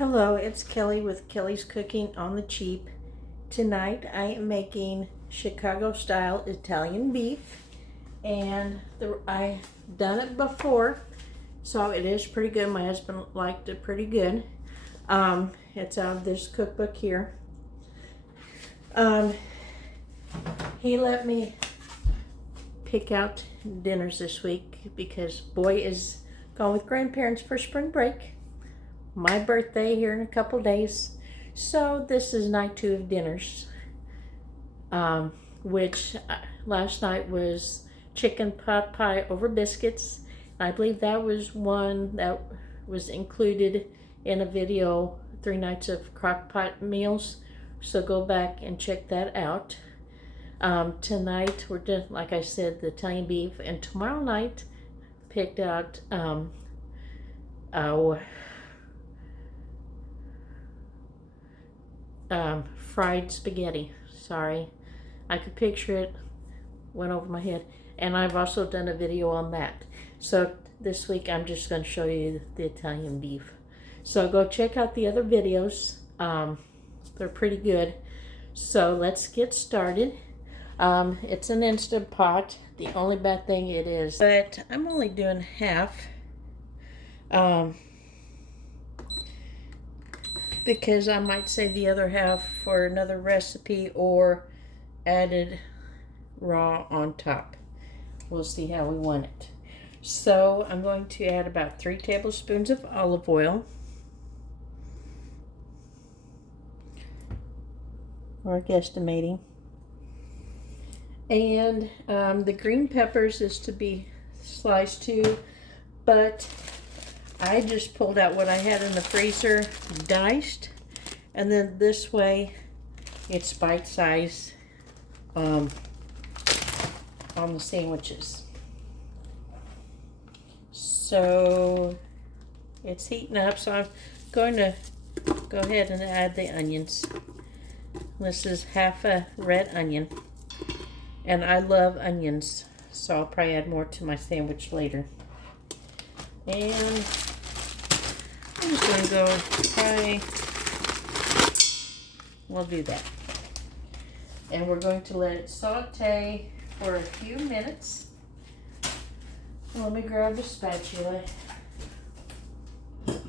Hello, it's Kelly with Kelly's Cooking on the Cheap. Tonight I am making Chicago style Italian beef, and I've done it before, so it is pretty good. My husband liked it pretty good. It's out of this cookbook here. He let me pick out dinners this week because boy is gone with grandparents for spring break. My birthday here in a couple days, so this is night 2 of dinners, which last night was chicken pot pie over biscuits. I believe that was one that was included in a video, 3 nights of crock pot meals, so go back and check that out. Tonight we're doing, like I said, the Italian beef, and tomorrow night picked out fried spaghetti. Sorry, I could picture it, went over my head, and I've also done a video on that. So this week I'm just going to show you the Italian beef. So go check out the other videos. They're pretty good. So let's get started. It's an Instant Pot. The only bad thing it is, but I'm only doing half. Because I might save the other half for another recipe or add it raw on top. We'll see how we want it. So I'm going to add about 3 tablespoons of olive oil. Or guesstimating. And the green peppers is to be sliced too, but I just pulled out what I had in the freezer, diced, and then this way it's bite-sized on the sandwiches. So it's heating up, so I'm going to go ahead and add the onions. This is half a red onion, and I love onions, so I'll probably add more to my sandwich later. And I'm just going to go try, we'll do that. And we're going to let it saute for a few minutes. Let me grab the spatula. It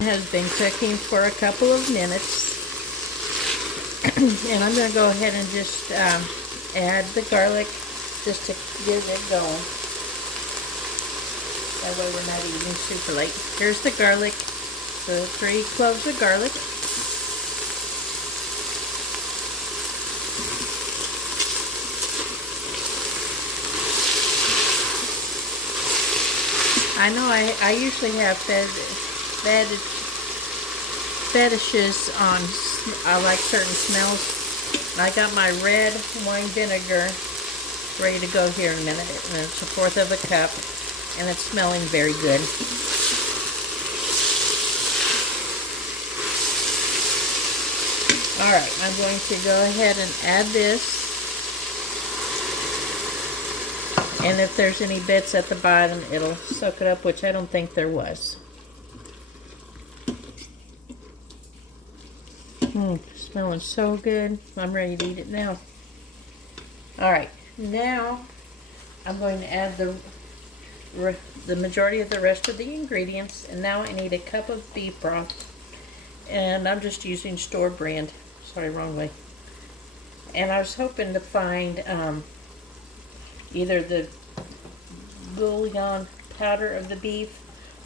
has been cooking for a couple of minutes. And I'm going to go ahead and just add the garlic just to get it going. That way we're not eating super late. Here's the garlic, the 3 cloves of garlic. I know I usually have fetishes on, I like certain smells. I got my red wine vinegar ready to go here in a minute, and it's 1/4 of a cup, and it's smelling very good. Alright, I'm going to go ahead and add this, and if there's any bits at the bottom, it'll soak it up, which I don't think there was. Smelling so good. I'm ready to eat it now. Alright, now I'm going to add the majority of the rest of the ingredients, and now I need a cup of beef broth, and I'm just using store brand. Sorry, wrong way. And I was hoping to find either the bouillon powder of the beef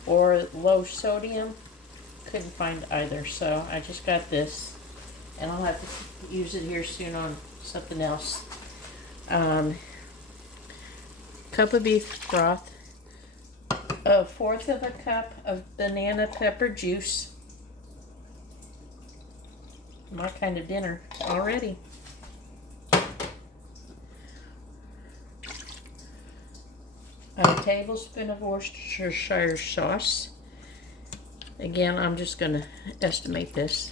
or low sodium. Couldn't find either, so I just got this, and I'll have to use it here soon on something else. Cup of beef broth, 1/4 of a cup of banana pepper juice. My kind of dinner already. A tablespoon of Worcestershire sauce. Again, I'm just going to estimate this.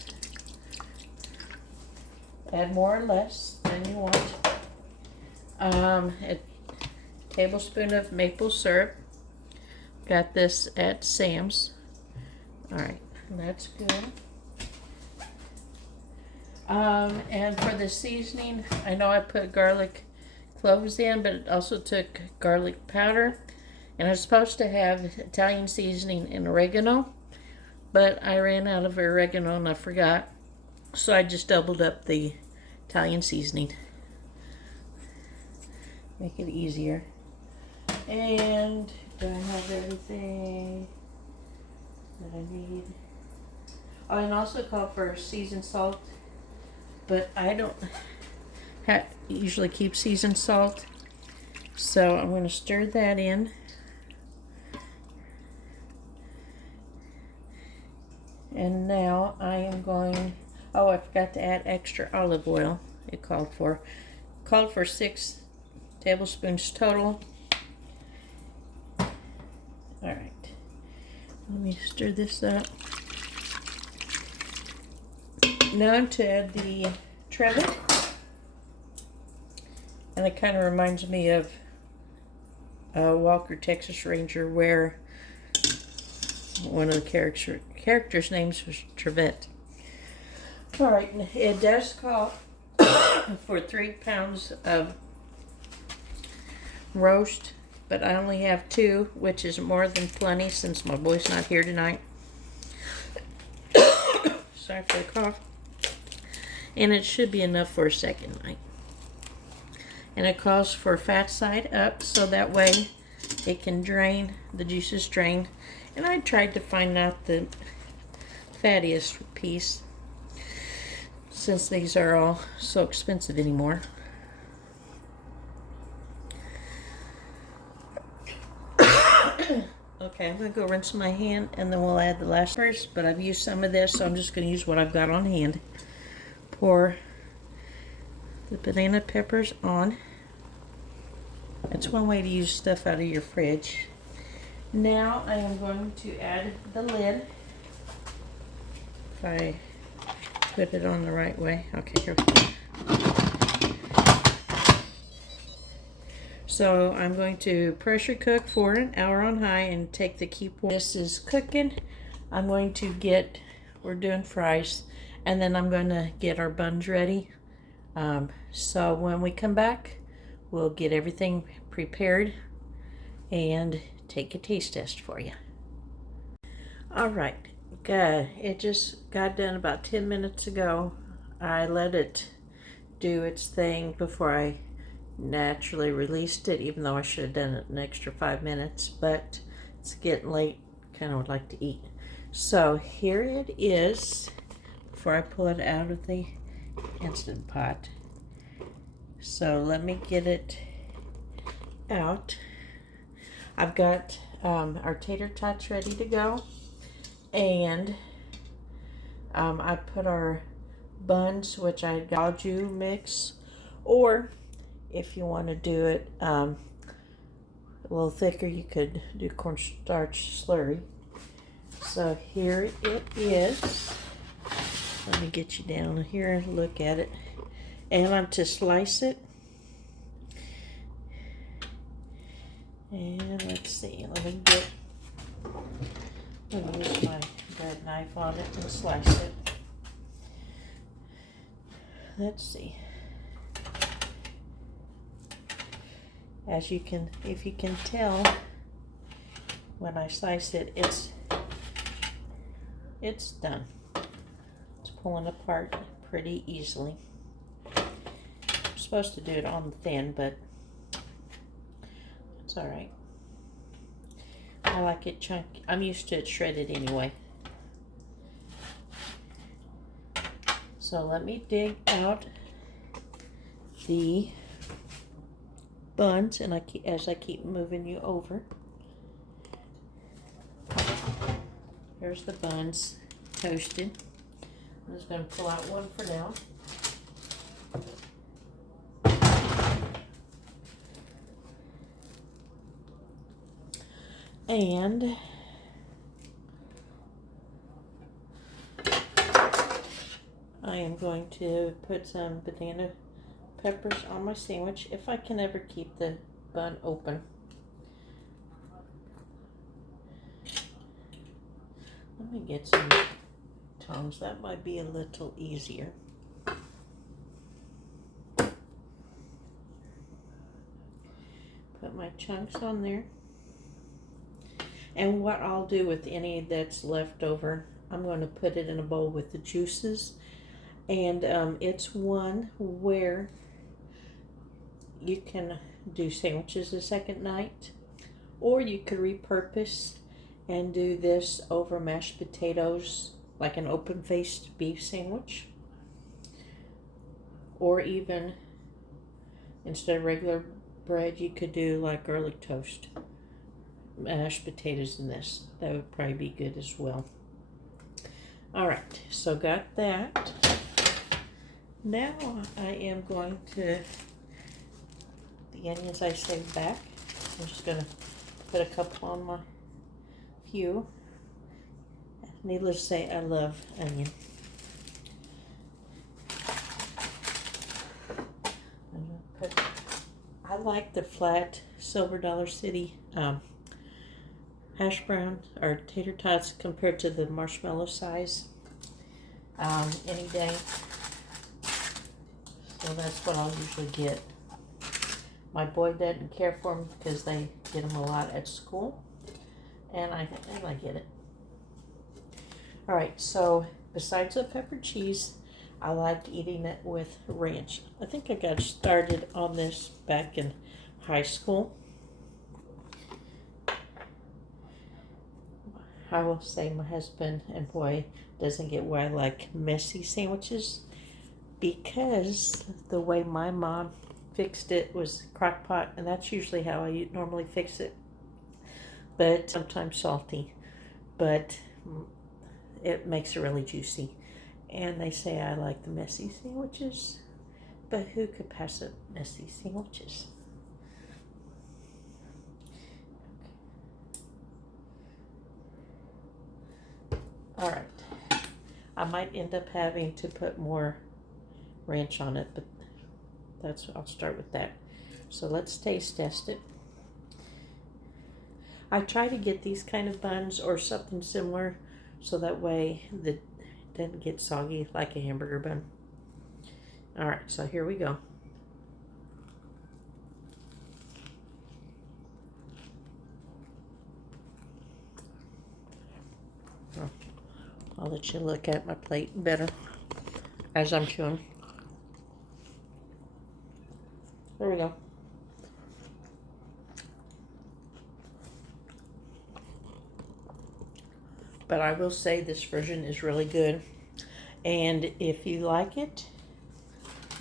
Add more or less than you want. A tablespoon of maple syrup, Got this at Sam's. All right, that's good. And for the seasoning, I know I put garlic cloves in, but it also took garlic powder. And I was supposed to have Italian seasoning and oregano, but I ran out of oregano and I forgot. So I just doubled up the Italian seasoning. Make it easier. And do I have everything that I need? Oh, and also call for seasoned salt, but I don't usually keep seasoned salt. So I'm going to stir that in. And now I am going, oh, I forgot to add extra olive oil. It called for 6 tablespoons total. All right, let me stir this up. Now to add the trivet. And it kind of reminds me of Walker, Texas Ranger, where one of the characters' names was Trivet. All right, it does call for 3 pounds of roast, but I only have 2, which is more than plenty since my boy's not here tonight. Sorry for the cough. And it should be enough for a second night. And it calls for fat side up, so that way it can drain, the juices drain. And I tried to find out the fattiest piece, since these are all so expensive anymore. Okay, I'm going to go rinse my hand and then we'll add the last first, but I've used some of this, so I'm just going to use what I've got on hand. Pour the banana peppers on. That's one way to use stuff out of your fridge. Now I am going to add the lid. If I put it on the right way. Okay, here we go. So I'm going to pressure cook for an hour on high and take the key point. This is cooking. I'm going to get, we're doing fries, and then I'm going to get our buns ready. So when we come back, we'll get everything prepared and take a taste test for you. All right, good. It just got done about 10 minutes ago. I let it do its thing before I naturally released it, even though I should have done it an extra 5 minutes, but it's getting late. Kind of would like to eat. So here it is before I pull it out of the Instant Pot. So let me get it out. I've got our tater tots ready to go, and I put our buns, which I got you mix, or if you want to do it a little thicker, you could do cornstarch slurry. So here it is. Let me get you down here and look at it. And I'm to slice it. And let's see, let me use my bread knife on it and slice it. Let's see. As you can, if you can tell, when I slice it, it's done. It's pulling apart pretty easily. I'm supposed to do it on thin, but it's all right. I like it chunky. I'm used to it shredded anyway. So let me dig out the buns, and as I keep moving you over. Here's the buns toasted. I'm just going to pull out one for now. And I am going to put some banana peppers on my sandwich, if I can ever keep the bun open. Let me get some tongs. That might be a little easier. Put my chunks on there. And what I'll do with any that's left over, I'm going to put it in a bowl with the juices. And it's one where you can do sandwiches the second night, or you could repurpose and do this over mashed potatoes, like an open-faced beef sandwich, or even instead of regular bread, you could do like garlic toast, mashed potatoes in this. That would probably be good as well. All right, so got that. Now I am going to, the onions I saved back, I'm just going to put a couple on my few. Needless to say, I love onion. I like the flat Silver Dollar City hash brown or tater tots compared to the marshmallow size any day. So that's what I'll usually get. My boy doesn't care for them because they get them a lot at school, and I get it. All right, so besides the pepper cheese, I like eating it with ranch. I think I got started on this back in high school. I will say my husband and boy doesn't get why I like messy sandwiches, because the way my mom fixed it was crock pot, and that's usually how I normally fix it, but sometimes salty, but it makes it really juicy. And they say I like the messy sandwiches, but who could pass up messy sandwiches? All right, I might end up having to put more ranch on it, but I'll start with that. So let's taste test it. I try to get these kind of buns or something similar, so that way it doesn't get soggy like a hamburger bun. All right, so here we go. I'll let you look at my plate better as I'm chewing. There we go. But I will say this version is really good. And if you like it,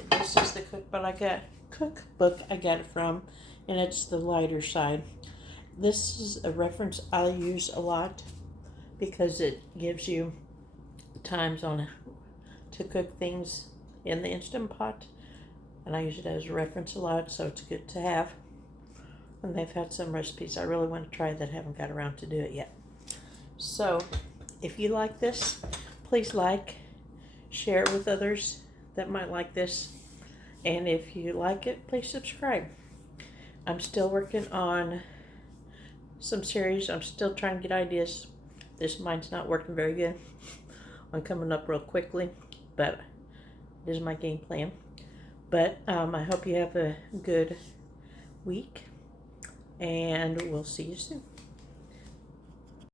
this is the cookbook I got it from, and it's the lighter side. This is a reference I use a lot because it gives you times on to cook things in the Instant Pot, and I use it as a reference a lot, so it's good to have. And they've had some recipes I really want to try that haven't got around to do it yet. So if you like this, please like, share it with others that might like this, and if you like it, please subscribe. I'm still working on some series. I'm still trying to get ideas. This mine's not working very good. I'm coming up real quickly, but this is my game plan. But I hope you have a good week, and we'll see you soon.